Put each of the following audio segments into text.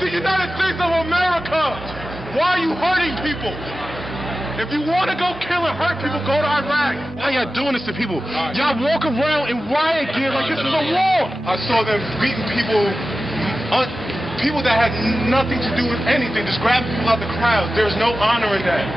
the United States of America. Why are you hurting people? If you want to go kill and hurt people, go to Iraq. Why y'all doing this to people? Y'all walk around in riot gear like this is a war. I saw them beating people, people that had nothing to do with anything, just grabbing people out the crowd. There's no honor in that.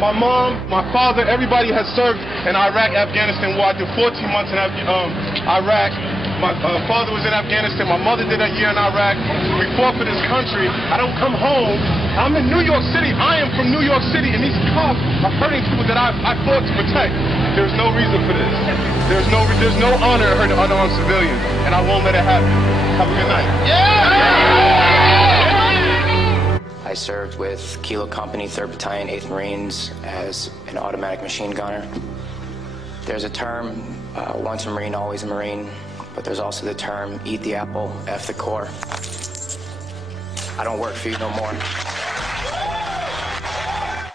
My mom, my father, everybody has served in Iraq, Afghanistan war. I did 14 months in Iraq. My father was in Afghanistan. My mother did a year in Iraq. We fought for this country. I don't come home. I'm in New York City. I am from New York City, and these cops are hurting people that I fought to protect. There's no reason for this. There's no honor in hurting unarmed civilians, and I won't let it happen. Have a good night. I served with Kilo Company, 3rd Battalion, 8th Marines as an automatic machine gunner. There's a term, once a Marine, always a Marine. But there's also the term, eat the apple, F the core. I don't work for you no more.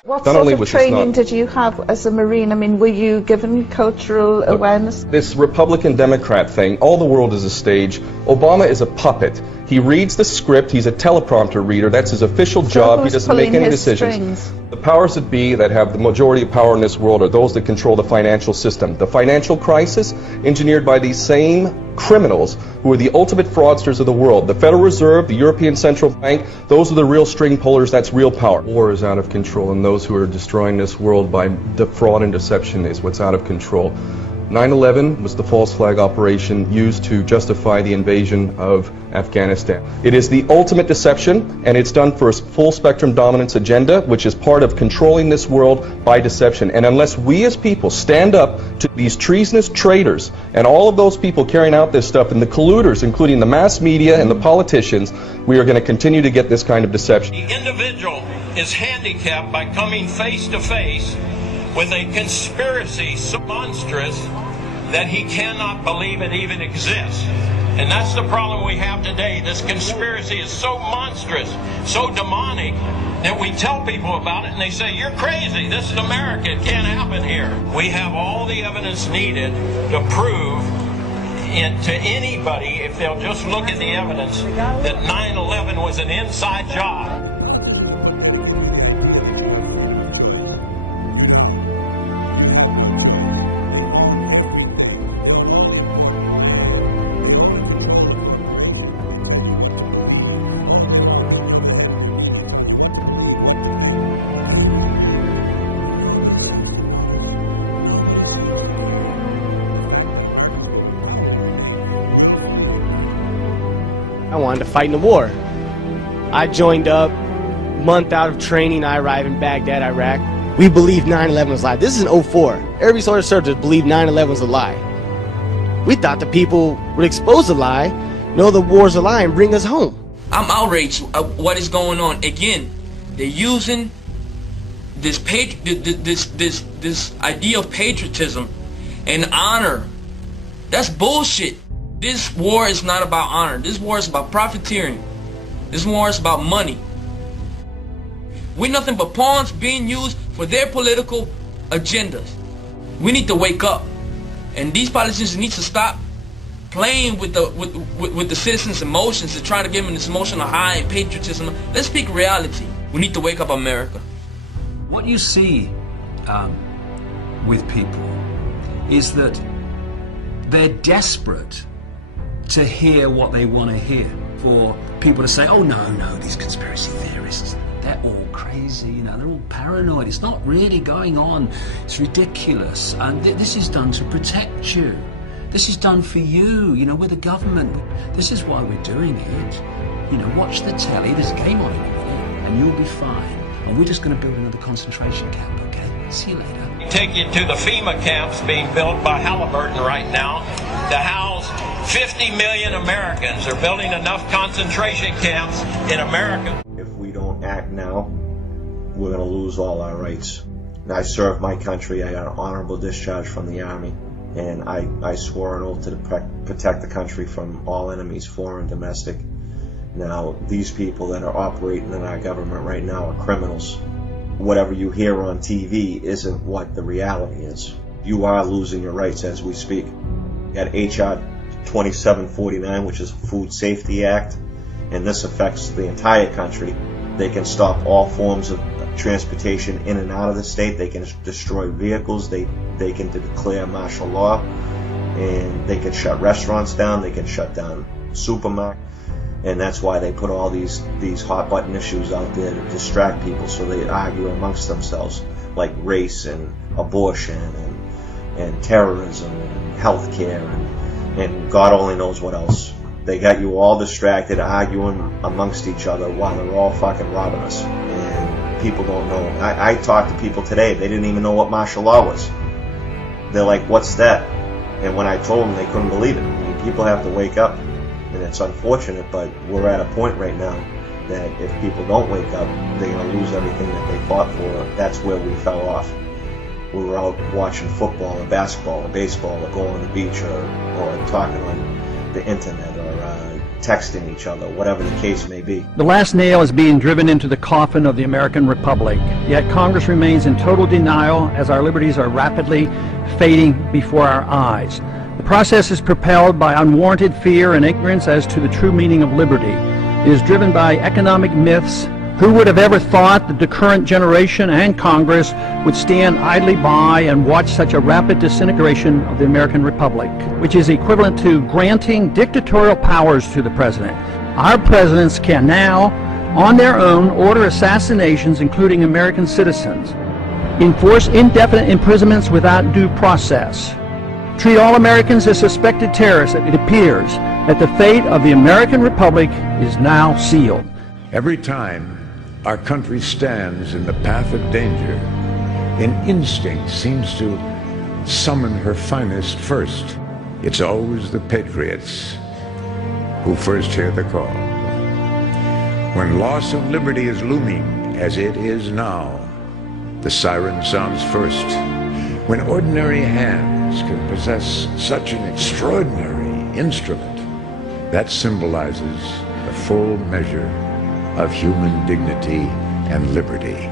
What sort of training did you have as a Marine? I mean, were you given cultural awareness? This Republican-Democrat thing, all the world is a stage. Obama is a puppet. He reads the script, he's a teleprompter reader, that's his official job, he doesn't make any decisions. The powers that be that have the majority of power in this world are those that control the financial system. The financial crisis engineered by these same criminals who are the ultimate fraudsters of the world. The Federal Reserve, the European Central Bank, those are the real string pullers, that's real power. War is out of control, and those who are destroying this world by fraud and deception is what's out of control. 9/11 was the false flag operation used to justify the invasion of Afghanistan. It is the ultimate deception, and it's done for a full spectrum dominance agenda, which is part of controlling this world by deception. And unless we as people stand up to these treasonous traitors and all of those people carrying out this stuff and the colluders, including the mass media and the politicians, we are going to continue to get this kind of deception. The individual is handicapped by coming face to face with a conspiracy so monstrous that he cannot believe it even exists. And that's the problem we have today. This conspiracy is so monstrous, so demonic, that we tell people about it and they say, you're crazy, this is America, it can't happen here. We have all the evidence needed to prove to anybody, if they'll just look at the evidence, that 9/11 was an inside job. I wanted to fight in the war. I joined up, month out of training, I arrived in Baghdad, Iraq. We believed 9/11 was a lie. This is in 04. Every soldier served to believe 9/11 was a lie. We thought the people would expose the lie, know the war's a lie, and bring us home. I'm outraged at what is going on. Again, they're using this idea of patriotism and honor. That's bullshit. This war is not about honor. This war is about profiteering. This war is about money. We're nothing but pawns being used for their political agendas. We need to wake up, and these politicians need to stop playing with the citizens' emotions and trying to give them this emotional high and patriotism. Let's speak reality. We need to wake up America. What you see with people is that they're desperate to hear what they want to hear. For people to say, oh no, these conspiracy theorists, they're all crazy, you know, they're all paranoid, it's not really going on, it's ridiculous, and this is done to protect you. This is done for you, you know, we're the government. This is why we're doing it. You know, watch the telly, there's a game on in a minute, and you'll be fine. And we're just going to build another concentration camp, okay? See you later. Take you to the FEMA camps being built by Halliburton right now to house 50 million Americans. They're building enough concentration camps in America. If we don't act now, we're going to lose all our rights. And I served my country. I got an honorable discharge from the Army. And I swore an oath to protect the country from all enemies, foreign, domestic. Now, these people that are operating in our government right now are criminals. Whatever you hear on TV isn't what the reality is. You are losing your rights as we speak. You got H.R. 2749, which is a Food Safety Act. and this affects the entire country. They can stop all forms of transportation in and out of the state. They can destroy vehicles. They can declare martial law, and they can shut restaurants down. They can shut down supermarkets. And that's why they put all these hot button issues out there to distract people, so they argue amongst themselves, like race and abortion and terrorism and healthcare and God only knows what else. They got you all distracted, arguing amongst each other while they're all fucking robbing us. And people don't know. I talked to people today, they didn't even know what martial law was. They're like, what's that? And when I told them, they couldn't believe it. I mean, people have to wake up. And it's unfortunate, but we're at a point right now that if people don't wake up, they're going to lose everything that they fought for. That's where we fell off. We were out watching football or basketball or baseball or going on the beach or talking on the internet or texting each other, whatever the case may be. The last nail is being driven into the coffin of the American Republic, yet Congress remains in total denial as our liberties are rapidly fading before our eyes. The process is propelled by unwarranted fear and ignorance as to the true meaning of liberty. It is driven by economic myths. Who would have ever thought that the current generation and Congress would stand idly by and watch such a rapid disintegration of the American Republic, which is equivalent to granting dictatorial powers to the president. Our presidents can now, on their own, order assassinations, including American citizens, enforce indefinite imprisonments without due process, treat all Americans as suspected terrorists. It appears that the fate of the American Republic is now sealed. Every time our country stands in the path of danger, an instinct seems to summon her finest first. It's always the patriots who first hear the call. When loss of liberty is looming, as it is now, the siren sounds first. When ordinary hands can possess such an extraordinary instrument, that symbolizes the full measure of human dignity and liberty.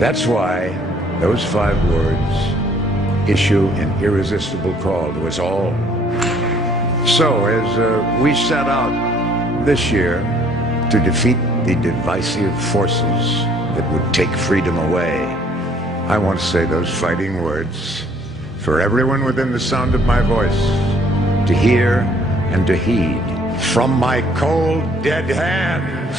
That's why those 5 words issue an irresistible call to us all. So as we set out this year to defeat the divisive forces that would take freedom away, I want to say those fighting words for everyone within the sound of my voice to hear and to heed. From my cold, dead hands,